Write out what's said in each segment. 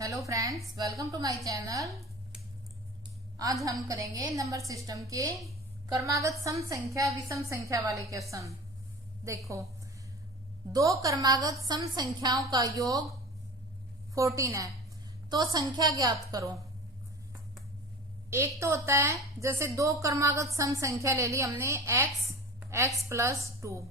Hello friends, welcome to my channel. आज हम करेंगे नंबर सिस्टम के क्रमागत सम संख्या विषम संख्या वाले क्वेश्चन। देखो, दो क्रमागत सम संख्याओं का योग 14 है, तो संख्या ज्ञात करो। एक तो होता है जैसे दो क्रमागत सम संख्या ले ली हमने x प्लस 2,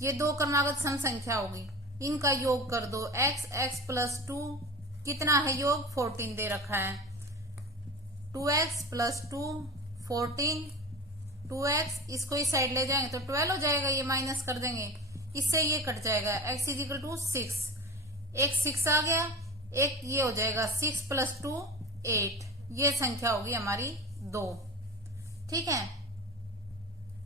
ये दो क्रमागत सम संख्या होगी, इनका योग कर दो। x प्लस 2 कितना है योग 14 दे रखा है। 2x प्लस 2 14, 2x इसको इस साइड ले जाएंगे तो 12 हो जाएगा, ये माइनस कर देंगे, इससे ये कट जाएगा। x इज इक्वल टू 6, एक 6 आ गया, एक ये हो जाएगा 6 प्लस 2 8, ये संख्या होगी हमारी 2। ठीक है,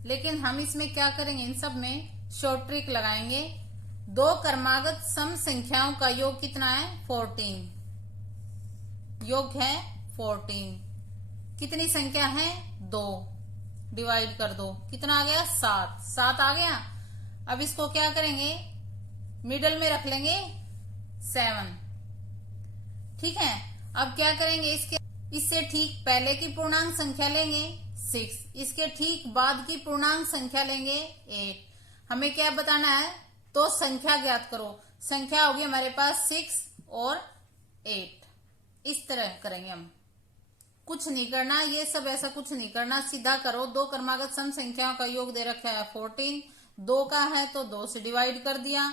लेकिन हम इसमें क्या करेंगे, इन सब में शॉर्ट ट्रिक लगाएंगे। दो क्रमागत सम संख्याओं का योग कितना है 14, योग है 14। कितनी संख्या है 2, डिवाइड कर दो, कितना आ गया 7 आ गया। अब इसको क्या करेंगे, मिडल में रख लेंगे 7। ठीक है, अब क्या करेंगे, इससे ठीक पहले की पूर्णांक संख्या लेंगे 6, इसके ठीक बाद की पूर्णांक संख्या लेंगे 8। हमें क्या बताना है, तो संख्या ज्ञात करो। संख्या होगी हमारे पास 6 और 8। इस तरह करेंगे हम, कुछ नहीं करना, ये सब ऐसा कुछ नहीं करना, सीधा करो। दो क्रमागत सम संख्याओं का योग दे रखा है 14, 2 का है तो 2 से डिवाइड कर दिया।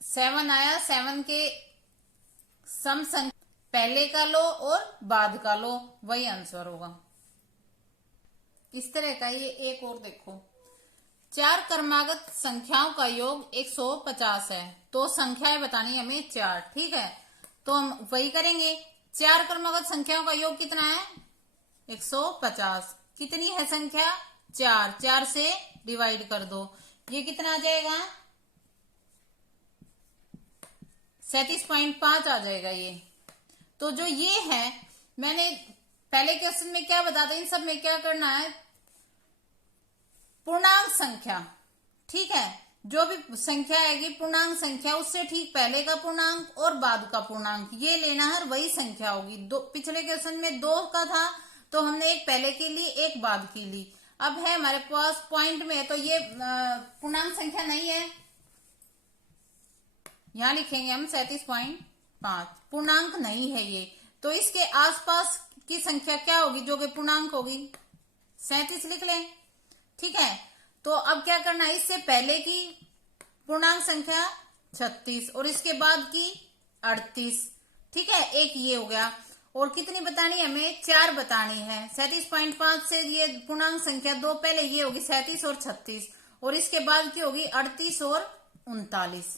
7 आया, 7 के सम संख्या पहले का लो और बाद का लो, वही आंसर होगा। इस तरह का ये एक और देखो, 4 क्रमागत संख्याओं का योग 150 है, तो संख्याएं बतानी हमें 4। ठीक है, तो हम वही करेंगे। 4 क्रमागत संख्याओं का योग कितना है 150, कितनी है संख्या 4 से डिवाइड कर दो, ये कितना आ जाएगा 37.5 आ जाएगा ये। तो जो ये है, मैंने पहले क्वेश्चन में क्या बताया, इन सब में क्या करना है, पूर्णांक संख्या। ठीक है, जो भी संख्या आएगी पूर्णांक संख्या, उससे ठीक पहले का पूर्णांक और बाद का पूर्णांक ये लेना है, वही संख्या होगी। पिछले क्वेश्चन में 2 का था तो हमने एक पहले की ली, एक बाद की ली। अब है हमारे पास पॉइंट में, तो ये पूर्णांक संख्या नहीं है, यहां लिखेंगे हम 37.5, पूर्णांक नहीं है ये। तो इसके आसपास की संख्या क्या होगी जो कि पूर्णांक होगी, 37 लिख लें। ठीक है, तो अब क्या करना है, इससे पहले की पूर्णांक संख्या 36 और इसके बाद की 38। ठीक है, एक ये हो गया, और कितनी बतानी है हमें 4 बतानी है। 37.5 से ये पूर्णांक संख्या 2 पहले ये होगी 37 और 36, और इसके बाद की होगी 38 और 39।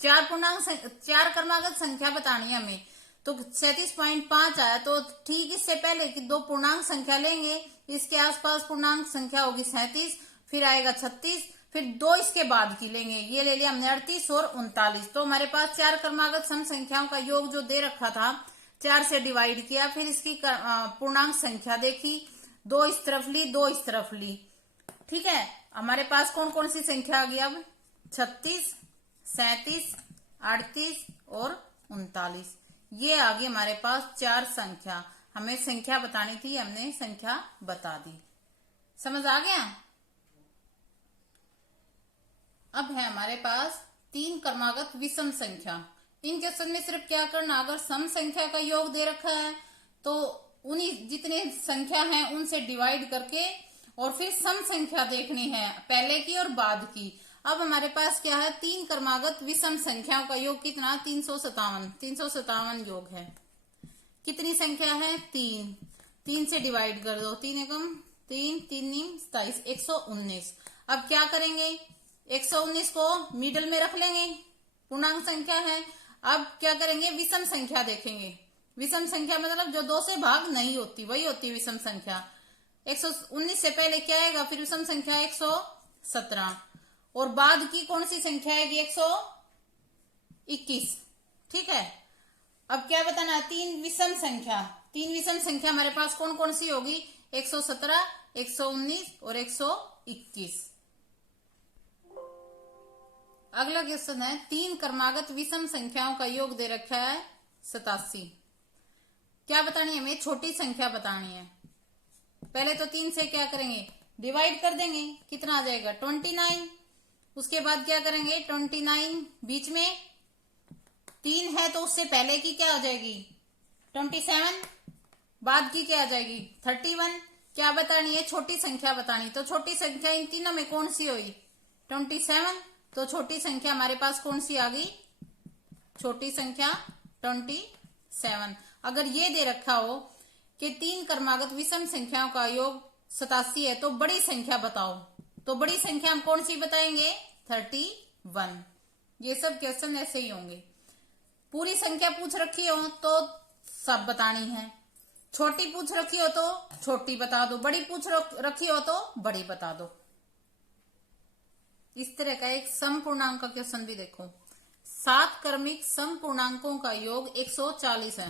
4 क्रमागत संख्या बतानी है हमें, तो 37.5 आया, तो ठीक इससे पहले की 2 पूर्णांक संख्या लेंगे, इसके आसपास पूर्णांक संख्या होगी 37, फिर आएगा 36, फिर 2 इसके बाद की लेंगे, ये ले लिया हमने 38 और 39। तो हमारे पास 4 क्रमागत सम संख्याओं का योग जो दे रखा था, 4 से डिवाइड किया, फिर इसकी पूर्णांक संख्या देखी, 2 इस तरफ ली, 2 इस तरफ ली। ठीक है, हमारे पास कौन कौन सी संख्या आ गई अब, 36, 37, 38 और 39, ये आ गई हमारे पास 4 संख्या। हमें संख्या बतानी थी, हमने संख्या बता दी। समझ आ गया। अब है हमारे पास 3 क्रमागत विषम संख्या। इन क्वेश्चन में सिर्फ क्या करना, अगर सम संख्या का योग दे रखा है तो उन्हीं जितने संख्या है उनसे डिवाइड करके और फिर सम संख्या देखनी है, पहले की और बाद की। अब हमारे पास क्या है, 3 क्रमागत विषम संख्याओं का योग कितना 357 योग है। कितनी संख्या है 3 से डिवाइड कर दो, 3 एकम 3, 3 नीम 27, 119। अब क्या करेंगे, 119 को मिडल में रख लेंगे, पूर्णांक संख्या है। अब क्या करेंगे, विषम संख्या देखेंगे। विषम संख्या मतलब जो 2 से भाग नहीं होती, वही होती है विषम संख्या। 119 से पहले क्या आएगा, फिर विषम संख्या 117, और बाद की कौन सी संख्या आएगी 121। ठीक है, अब क्या बताना है, 3 विषम संख्या हमारे पास कौन कौन सी होगी, 117, 119 और 121। अगला क्वेश्चन है, 3 क्रमागत विषम संख्याओं का योग दे रखा है 87। क्या बतानी है हमें? छोटी संख्या बतानी है। पहले तो 3 से क्या करेंगे? डिवाइड कर देंगे। कितना आ जाएगा? 29। उसके बाद क्या करेंगे? 29 बीच में 3 है तो उससे पहले की क्या हो जाएगी? 27। बाद की क्या आ जाएगी? 31। क्या बतानी है? छोटी संख्या बतानी। तो छोटी संख्या इन तीनों में कौन सी हुई? 27। तो छोटी संख्या हमारे पास कौन सी आ गई? छोटी संख्या 27। अगर ये दे रखा हो कि 3 क्रमागत विषम संख्याओं का योग 87 है तो बड़ी संख्या बताओ, तो बड़ी संख्या हम कौन सी बताएंगे? 31। ये सब क्वेश्चन ऐसे ही होंगे। पूरी संख्या पूछ रखी हो तो सब बतानी है, छोटी पूछ रखी हो तो छोटी बता दो, बड़ी पूछ रखी हो तो बड़ी बता दो। इस तरह का एक समपूर्णांक का क्वेश्चन भी देखो। 7 क्रमिक समपूर्णांकों का योग 140 है।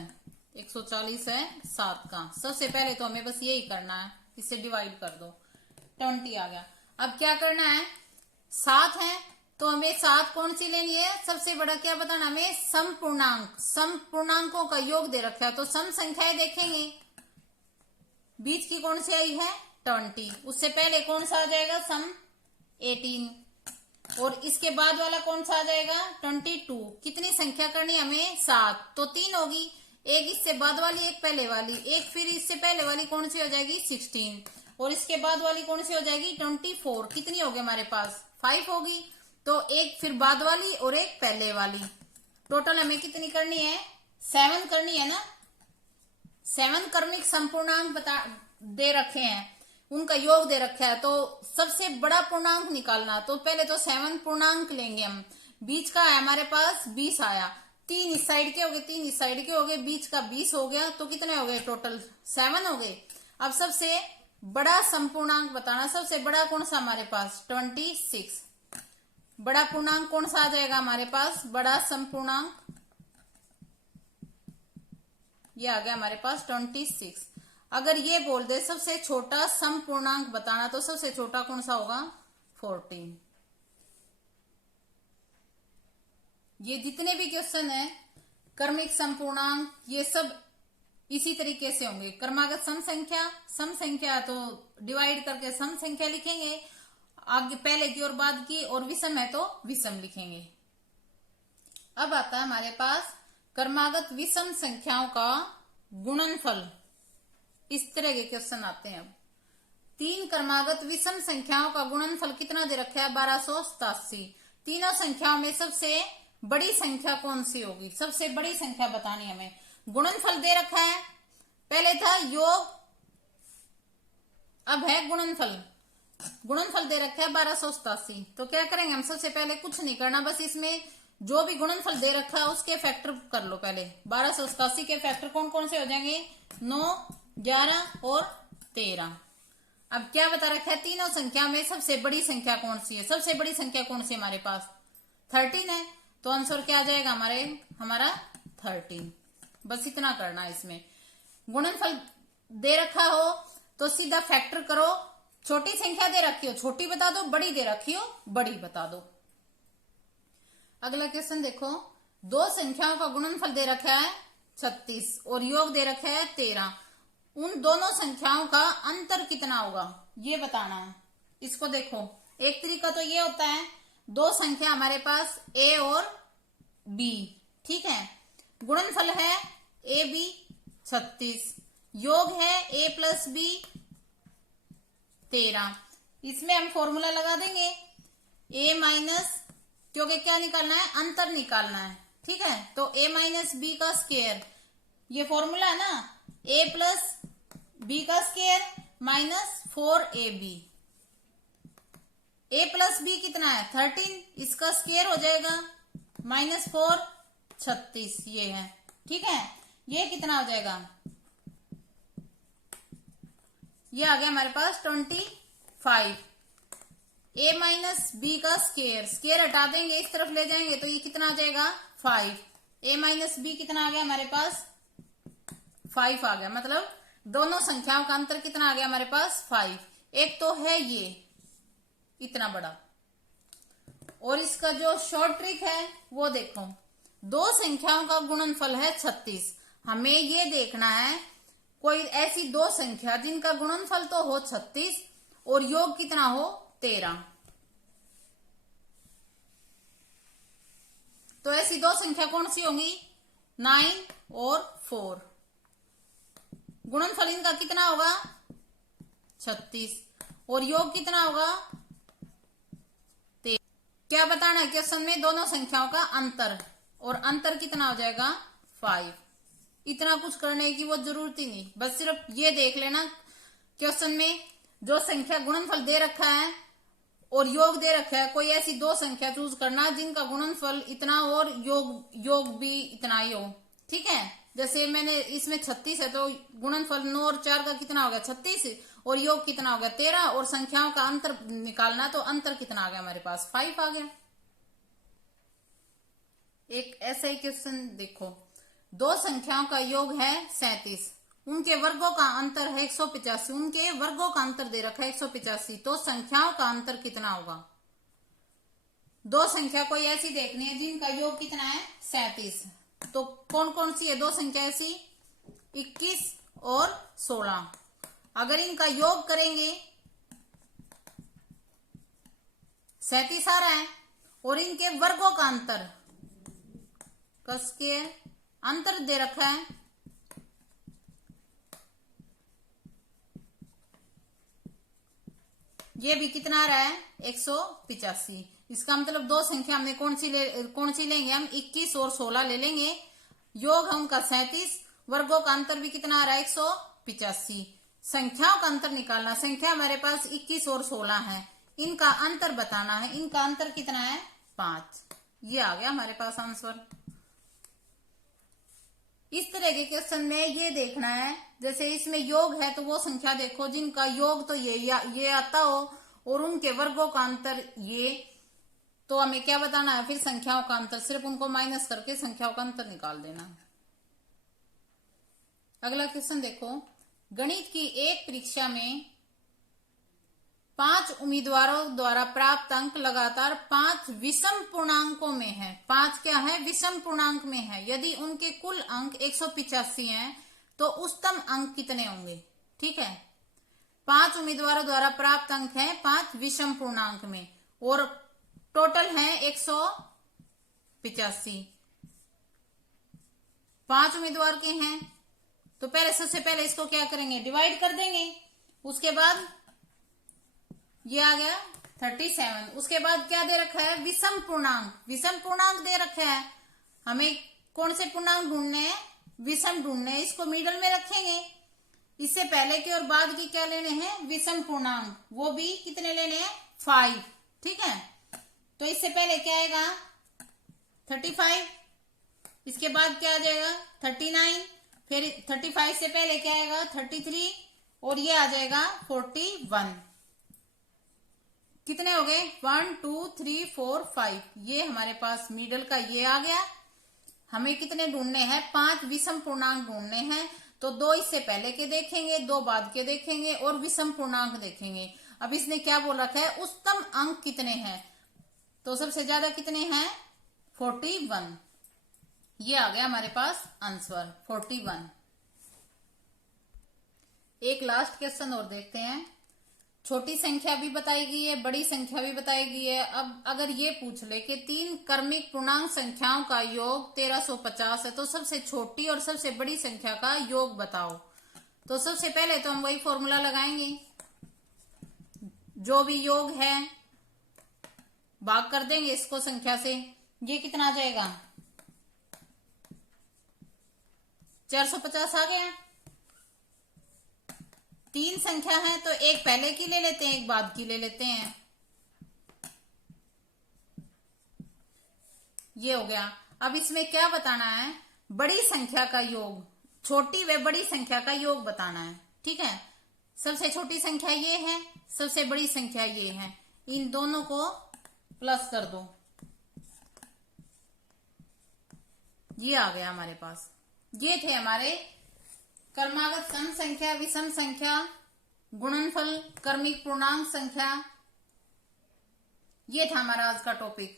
140 है 7 का। सबसे पहले तो हमें बस यही करना है, इसे डिवाइड कर दो, 20 आ गया। अब क्या करना है? 7 है तो हमें 7 कौन सी लेनी है? सबसे बड़ा क्या बताना हमें? समपूर्णांक। समपूर्णांकों का योग दे रखा है तो सम संख्याएं देखेंगे। बीच की कौन सी आई है? 20। उससे पहले कौन सा आ जाएगा? सम 18। और इसके बाद वाला कौन सा आ जाएगा? 22। कितनी संख्या करनी है हमें? 7। तो 3 होगी, एक इससे बाद वाली, एक पहले वाली, एक फिर इससे पहले वाली कौन सी हो जाएगी? 16। और इसके बाद वाली कौन सी हो जाएगी? 24। कितनी होगी हमारे पास? 5 होगी। तो एक फिर बाद वाली और एक पहले वाली। टोटल हमें कितनी करनी है? 7 करनी है ना। 7 क्रमिक संपूर्णांक दे रखे हैं, उनका योग दे रखा है, तो सबसे बड़ा पूर्णांक निकालना। तो पहले तो 7 पूर्णांक लेंगे हम। बीच का है हमारे पास 20 आया, 3 इस साइड के हो गए, 3 इस साइड के हो गए, बीच का 20 हो गया, तो कितने हो गए? टोटल 7 हो गए। अब सबसे बड़ा संपूर्णांक बताना। सबसे बड़ा कौन सा हमारे पास? 26। बड़ा पूर्णांक कौन सा आ जाएगा हमारे पास? बड़ा संपूर्णांक ये आ गया हमारे पास 26। अगर ये बोल दे सबसे छोटा समपूर्णांक बताना, तो सबसे छोटा कौन सा होगा? 14। ये जितने भी क्वेश्चन है क्रमिक संपूर्णांक, ये सब इसी तरीके से होंगे। क्रमागत सम संख्या तो डिवाइड करके सम संख्या लिखेंगे, आगे पहले की और बाद की, और विषम है तो विषम लिखेंगे। अब आता है हमारे पास क्रमागत विषम संख्याओं का गुणनफल। इस तरह के क्वेश्चन आते हैं। अब 3 क्रमागत विषम संख्याओं का गुणनफल कितना दे रखा है? 1287। तीनों संख्याओं में सबसे बड़ी संख्या कौन सी होगी? सबसे बड़ी संख्या बतानी हमें। गुणनफल दे रखा है, पहले था योग, अब है गुणनफल। गुणनफल दे रखा है 1287। तो क्या करेंगे हम? सबसे पहले कुछ नहीं करना, बस इसमें जो भी गुणनफल दे रखा है उसके फैक्टर कर लो पहले। 1287 के फैक्टर कौन कौन से हो जाएंगे? 9, 11 और 13। अब क्या बता रखा है? तीनों संख्या में सबसे बड़ी संख्या कौन सी है? सबसे बड़ी संख्या कौन सी हमारे पास? 13 है। तो आंसर क्या आ जाएगा हमारा 13। बस इतना करना है। इसमें गुणनफल दे रखा हो तो सीधा फैक्टर करो। छोटी संख्या दे रखी हो छोटी बता दो, बड़ी दे रखी हो बड़ी बता दो। अगला क्वेश्चन देखो। 2 संख्याओं का गुणनफल दे रखा है 36 और योग दे रखा है 13। उन दोनों संख्याओं का अंतर कितना होगा ये बताना है। इसको देखो, एक तरीका तो ये होता है, 2 संख्या हमारे पास a और b, ठीक है। गुणनफल है a b 36, योग है a प्लस b 13। इसमें हम फॉर्मूला लगा देंगे a माइनस, क्योंकि क्या निकालना है? अंतर निकालना है, ठीक है। तो a माइनस बी का स्क्वायर, ये फॉर्मूला है ना, a प्लस बी का square minus 4ab। a plus b कितना है? 13, इसका स्क्वायर हो जाएगा माइनस 4 36, ये है, ठीक है। ये कितना हो जाएगा? ये आ गया हमारे पास 25। a माइनस बी का स्क्वायर, स्क्वायर हटा देंगे इस तरफ ले जाएंगे तो ये कितना आ जाएगा? 5। a माइनस बी कितना आ गया हमारे पास? 5 आ गया। मतलब दोनों संख्याओं का अंतर कितना आ गया हमारे पास? 5। एक तो है ये इतना बड़ा, और इसका जो शॉर्ट ट्रिक है वो देखो, दो संख्याओं का गुणनफल है 36। हमें ये देखना है कोई ऐसी दो संख्या जिनका गुणनफल तो हो 36 और योग कितना हो 13। तो ऐसी दो संख्या कौन सी होंगी, 9 और 4। गुणनफल इनका कितना होगा 36 और योग कितना होगा 13। क्या बताना है क्वेश्चन में, दोनों संख्याओं का अंतर, और अंतर कितना हो जाएगा 5। इतना कुछ करने की वो जरूरत ही नहीं, बस सिर्फ ये देख लेना क्वेश्चन में जो संख्या गुणनफल दे रखा है और योग दे रखा है, कोई ऐसी दो संख्या चूज करना जिनका गुणनफल इतना और योग भी इतना ही हो। ठीक है, जैसे मैंने इसमें 36 है तो गुणनफल 9 और 4 का कितना हो गया 36 और योग कितना हो गया 13, और संख्याओं का अंतर निकालना तो अंतर कितना आ गया हमारे पास 5 आ गया। एक ऐसा ही क्वेश्चन देखो, दो संख्याओं का योग है 37, उनके वर्गों का अंतर है 185, उनके वर्गों का अंतर दे रखा है 185, तो संख्याओं का अंतर कितना होगा। दो संख्या कोई ऐसी देखनी है जिनका योग कितना है 37, तो कौन कौन सी है दो संख्या ऐसी, 21 और 16। अगर इनका योग करेंगे 37 आ रहा है और इनके वर्गों का अंतर कस के अंतर दे रखा है, ये भी कितना आ रहा है 185। इसका मतलब दो संख्या हमने कौन सी लेंगे हम, 21 और 16 ले लेंगे। योग है उनका 37, वर्गों का अंतर भी कितना आ रहा है 185। संख्याओं का अंतर निकालना, संख्या हमारे पास 21 और 16 है, इनका अंतर बताना है, इनका अंतर कितना है 5। ये आ गया हमारे पास आंसर। इस तरह के क्वेश्चन में ये देखना है, जैसे इसमें योग है तो वो संख्या देखो जिनका योग तो ये आता हो और उनके वर्गों का अंतर ये, तो हमें क्या बताना है फिर संख्याओं का अंतर, सिर्फ उनको माइनस करके संख्याओं का अंतर निकाल देना। अगला क्वेश्चन देखो, गणित की एक परीक्षा में 5 उम्मीदवारों द्वारा प्राप्त अंक लगातार 5 विषम पूर्णांकों में है। 5 क्या है, विषम पूर्णांक में है। यदि उनके कुल अंक 185 हैं तो उच्चतम अंक कितने होंगे। ठीक है, 5 उम्मीदवारों द्वारा प्राप्त अंक हैं 5 विषम पूर्णांक में और टोटल है 185। 5 उम्मीदवार के हैं तो सबसे पहले इसको क्या करेंगे, डिवाइड कर देंगे। उसके बाद ये आ गया 37। उसके बाद क्या दे रखा है, विषम पूर्णांक। विषम पूर्णांक दे रखा है, हमें कौन से पूर्णांक ढूंढने हैं, विषम ढूंढने हैं। इसको मिडल में रखेंगे। इससे पहले के और बाद की क्या लेने हैं, विषम पूर्णांक, वो भी कितने लेने हैं 5। ठीक है, तो इससे पहले क्या आएगा 35, इसके बाद क्या आ जाएगा 39, फिर 35 से पहले क्या आएगा 33 और ये आ जाएगा 41। कितने हो गए 1 2 3 4 5, ये हमारे पास मिडल का ये आ गया। हमें कितने ढूंढने हैं, 5 विषम पूर्णांक ढूंढने हैं। तो 2 इससे पहले के देखेंगे, 2 बाद के देखेंगे और विषम पूर्णांक देखेंगे। अब इसने क्या बोल रखा है, उच्चतम अंक कितने हैं, तो सबसे ज्यादा कितने हैं 41। ये आ गया हमारे पास आंसर 41। एक लास्ट क्वेश्चन और देखते हैं। छोटी संख्या भी बताई गई है, बड़ी संख्या भी बताई गई है। अब अगर ये पूछ ले कि 3 क्रमिक पूर्णांक संख्याओं का योग 1350 है तो सबसे छोटी और सबसे बड़ी संख्या का योग बताओ। तो सबसे पहले तो हम वही फॉर्मूला लगाएंगे, जो भी योग है भाग कर देंगे इसको संख्या से। ये कितना आ जाएगा 450 आ गया। 3 संख्या है तो एक पहले की ले लेते हैं, एक बाद की ले लेते हैं। ये हो गया। अब इसमें क्या बताना है, बड़ी संख्या का योग, छोटी व बड़ी संख्या का योग बताना है। ठीक है, सबसे छोटी संख्या ये है, सबसे बड़ी संख्या ये है, इन दोनों को प्लस कर दो। ये आ गया हमारे पास। ये थे हमारे क्रमागत सम संख्या, विषम संख्या, गुणनफल, क्रमिक पूर्णांक संख्या, ये था हमारा आज का टॉपिक।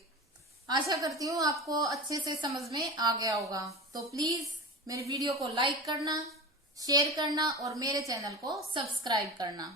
आशा करती हूँ आपको अच्छे से समझ में आ गया होगा। तो प्लीज मेरे वीडियो को लाइक करना, शेयर करना और मेरे चैनल को सब्सक्राइब करना।